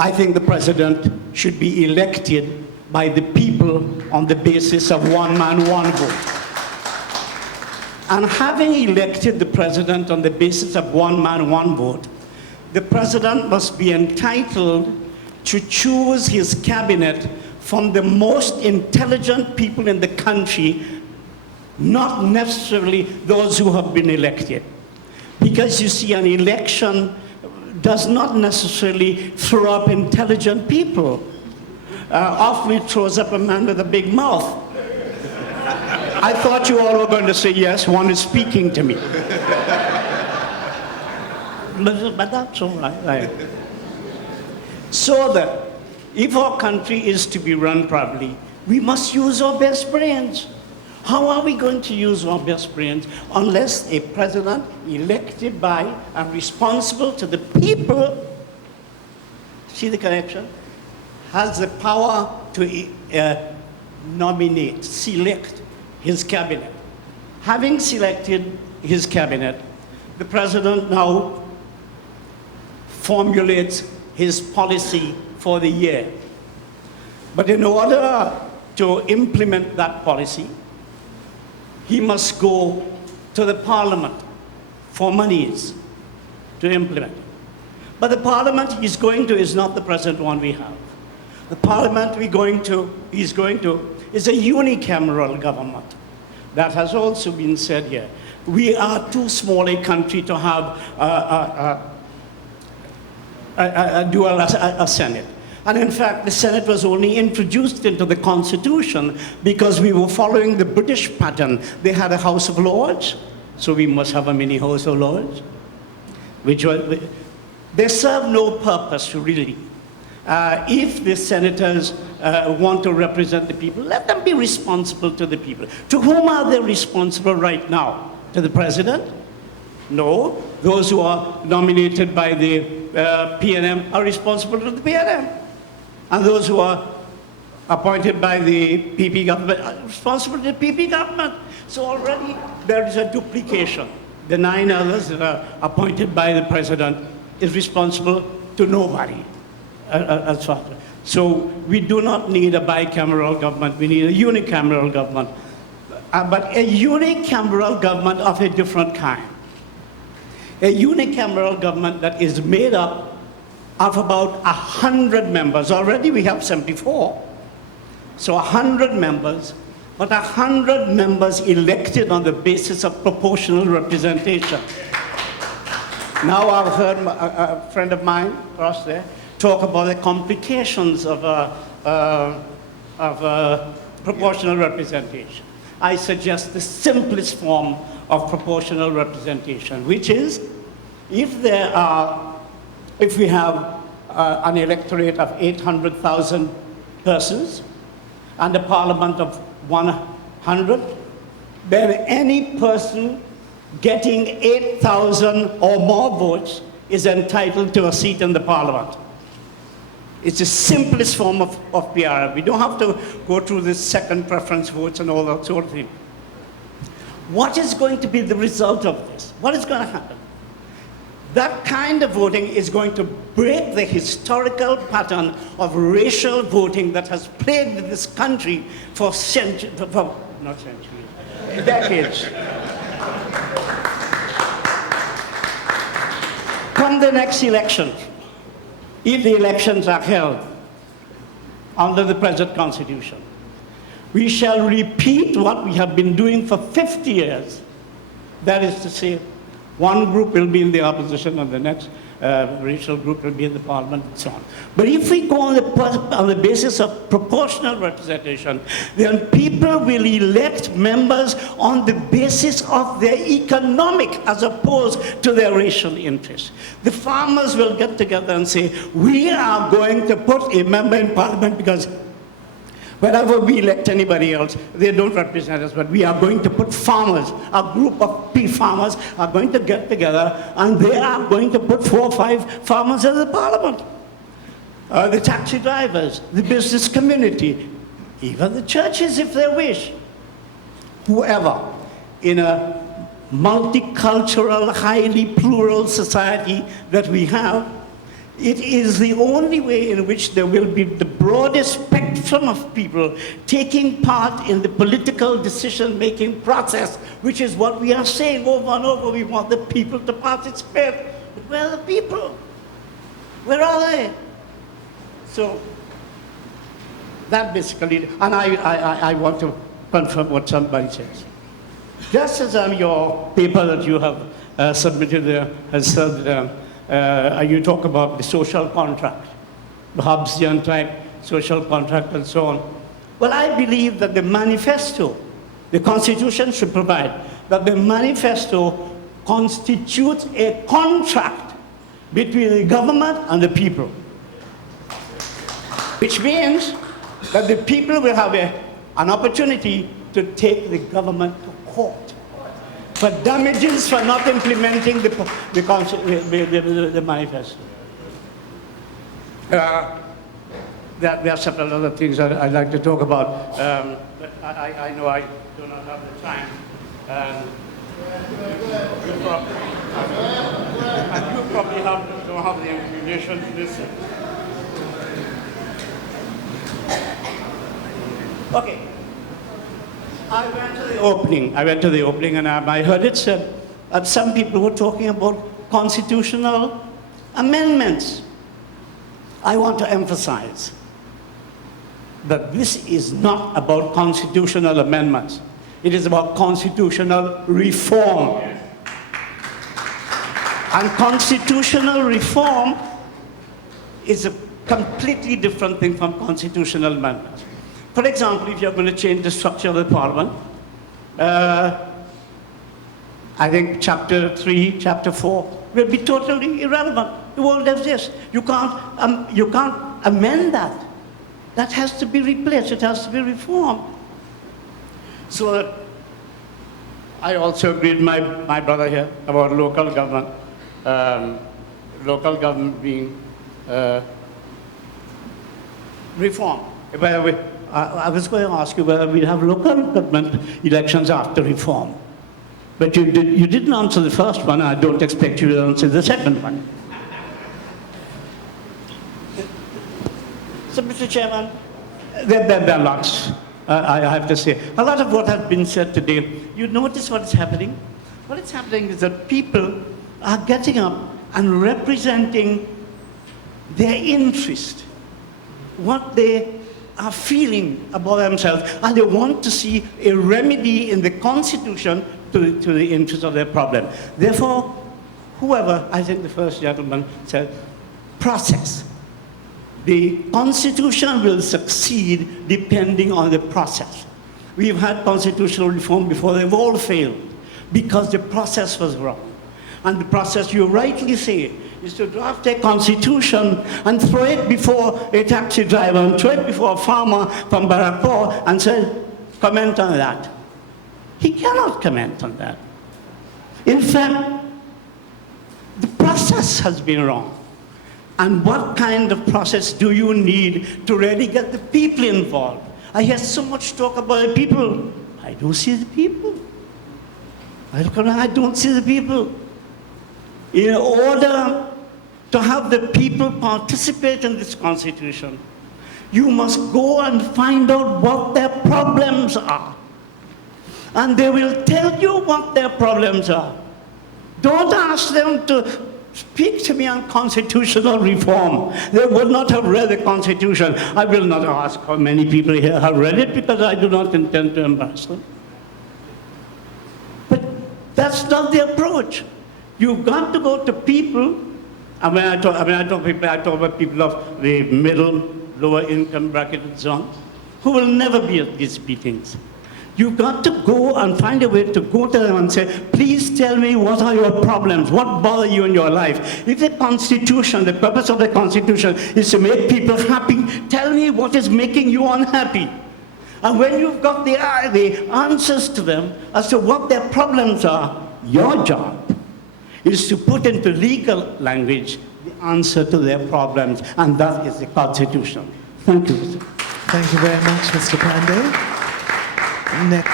I think the president should be elected by the people on the basis of one man, one vote. And having elected the president on the basis of one man, one vote, the president must be entitled to choose his cabinet from the most intelligent people in the country, not necessarily those who have been elected. Because you see, an election does not necessarily throw up intelligent people. Often it throws up a man with a big mouth. I thought you all were going to say, yes, one is speaking to me. But that's all right. So that if our country is to be run properly, we must use our best brains. How are we going to use our best brains unless a president elected by and responsible to the people, see the connection, has the power to nominate, select his cabinet. Having selected his cabinet, the president now formulates his policy for the year. But in order to implement that policy, he must go to the parliament for monies to implement. But the parliament he's going to is not the present one we have. The parliament he's going to is a unicameral government. That has also been said here. We are too small a country to have a Senate. And in fact, the Senate was only introduced into the Constitution because we were following the British pattern. They had a House of Lords, so we must have a mini House of Lords. They serve no purpose, really. If the senators want to represent the people, let them be responsible to the people. To whom are they responsible right now? To the president? No. Those who are nominated by the PNM are responsible to the PNM. And those who are appointed by the PP government are responsible to the PP government. So already there is a duplication. The 9 others that are appointed by the president is responsible to nobody. So we do not need a bicameral government, we need a unicameral government. But a unicameral government of a different kind. A unicameral government that is made up of about 100 members. Already we have 74. So 100 members, but 100 members elected on the basis of proportional representation. Now I've heard a friend of mine across there talk about the complications of proportional representation. I suggest the simplest form of proportional representation, which is if we have an electorate of 800,000 persons and a parliament of 100, then any person getting 8,000 or more votes is entitled to a seat in the parliament. It's the simplest form of PR. We don't have to go through the second preference votes and all that sort of thing. What is going to be the result of this? What is going to happen? That kind of voting is going to break the historical pattern of racial voting that has plagued this country for decades. Come the next election, if the elections are held under the present Constitution, we shall repeat what we have been doing for 50 years. That is to say, one group will be in the opposition and the next racial group will be in the parliament and so on. But if we go on the basis of proportional representation, then people will elect members on the basis of their economic as opposed to their racial interests. The farmers will get together and say, we are going to put a member in parliament because whenever we elect anybody else, they don't represent us, but we are going to put farmers, a group of farmers are going to get together and they are going to put 4 or 5 farmers in the parliament. The taxi drivers, the business community, even the churches if they wish. Whoever, in a multicultural, highly plural society that we have, It is the only way in which there will be the broadest spectrum of people taking part in the political decision-making process, which is what we are saying over and over. We want the people to participate. But where are the people? Where are they? So that basically, and I want to confirm what somebody says. Just as your paper that you have submitted there has said, you talk about the social contract, the Hobbesian type social contract and so on. Well, I believe that the manifesto, the Constitution should provide that the manifesto constitutes a contract between the government and the people, which means that the people will have an opportunity to take the government to court for damages for not implementing the manifesto. There are several other things I'd like to talk about, but I know I do not have the time. You probably don't have the inclination to listen. Okay. I went to the opening and I heard it said that some people were talking about constitutional amendments. I want to emphasize that this is not about constitutional amendments. It is about constitutional reform. And constitutional reform is a completely different thing from constitutional amendments. For example, if you're going to change the structure of the parliament, I think chapter 3, chapter 4 will be totally irrelevant. It won't exist. You can't amend that. That has to be replaced. It has to be reformed. So I also agreed with my brother here about local government. Local government being reformed. I was going to ask you whether we'd have local government elections after reform. But you didn't answer the first one. I don't expect you to answer the second one. So, Mr. Chairman, there are lots, I have to say. A lot of what has been said today, you notice what is happening? What is happening is that people are getting up and representing their interest, what they are feeling about themselves, and they want to see a remedy in the Constitution to the interest of their problem. Therefore, whoever, I think the first gentleman said, process. The Constitution will succeed depending on the process. We've had constitutional reform before, they've all failed because the process was wrong. And the process, you rightly say, is to draft a constitution and throw it before a taxi driver and throw it before a farmer from Barrackpore and say, comment on that. He cannot comment on that. In fact, the process has been wrong. And what kind of process do you need to really get the people involved? I hear so much talk about the people. I don't see the people. I don't see the people. In order to have the people participate in this Constitution, you must go and find out what their problems are. And they will tell you what their problems are. Don't ask them to speak to me on constitutional reform. They would not have read the Constitution. I will not ask how many people here have read it because I do not intend to embarrass them. But that's not the approach. You've got to go to people, and when I talk about people of the middle, lower income bracket and so on, who will never be at these meetings. You've got to go and find a way to go to them and say, please tell me what are your problems, what bother you in your life. If the Constitution, the purpose of the Constitution is to make people happy, tell me what is making you unhappy. And when you've got the answers to them as to what their problems are, your job is to put into legal language the answer to their problems, and that is the Constitution. Thank you, Mr. Thank you very much, Mr. Panday. Next.